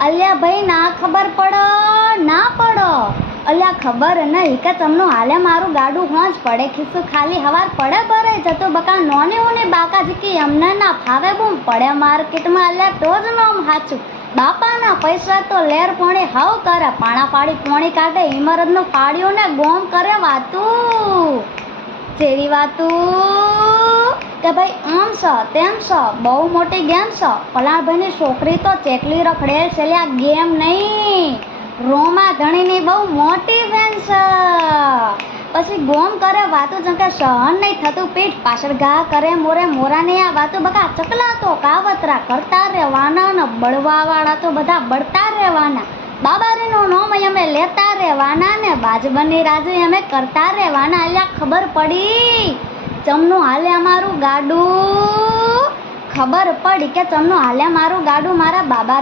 અલ્યા ભાઈ ના ખબર પડો ના પડો અલ્યા ખબર નહીં કે તમને હાલે મારું ગાડું હોંજ પડે ખિસ્સું ખાલી હવાર પડે ભરે જતો બકા નોને ઓને બાકા જીકી અમને ના ફાવે બૂમ પડે માર્કેટમાં અલ્યા તો જ નોમ હાચું બાપાના પૈસા તો લેર પોણી હાવ કરે પાણા પાડી પોણી કાઢે ઇમરતનું પાડ્યું ને ગોમ કરે વાતું જેવી વાતું કે ભાઈ આમ છો તેમ છો બહુ મોટી ગેમ છો પલાણભાઈની છોકરી તો ચેકલી રખડે છે લ્યા ગેમ નહીં રોમા ધણીની બહુ મોટી ફેન છે પછી ગોમ કરે વાતું જેમ કે સહન નહીં થતું પીઠ પાછળ ઘા કરે મોરે મોરાને આ વાતું બકા ચકલા તો કાવતરા કરતા રહેવાના ને બળવાવાળા તો બધા બળતા રહેવાના બાબારીનું નોમ અમે લેતા રહેવાના ને બાજબની રાજુ અમે કરતા રહેવાના અલ્યા ખબર પડી ચમનું હાલે અમારું ગાડું ખબર પડી કે ચમનું હાલે મારું ગાડું મારા બાબા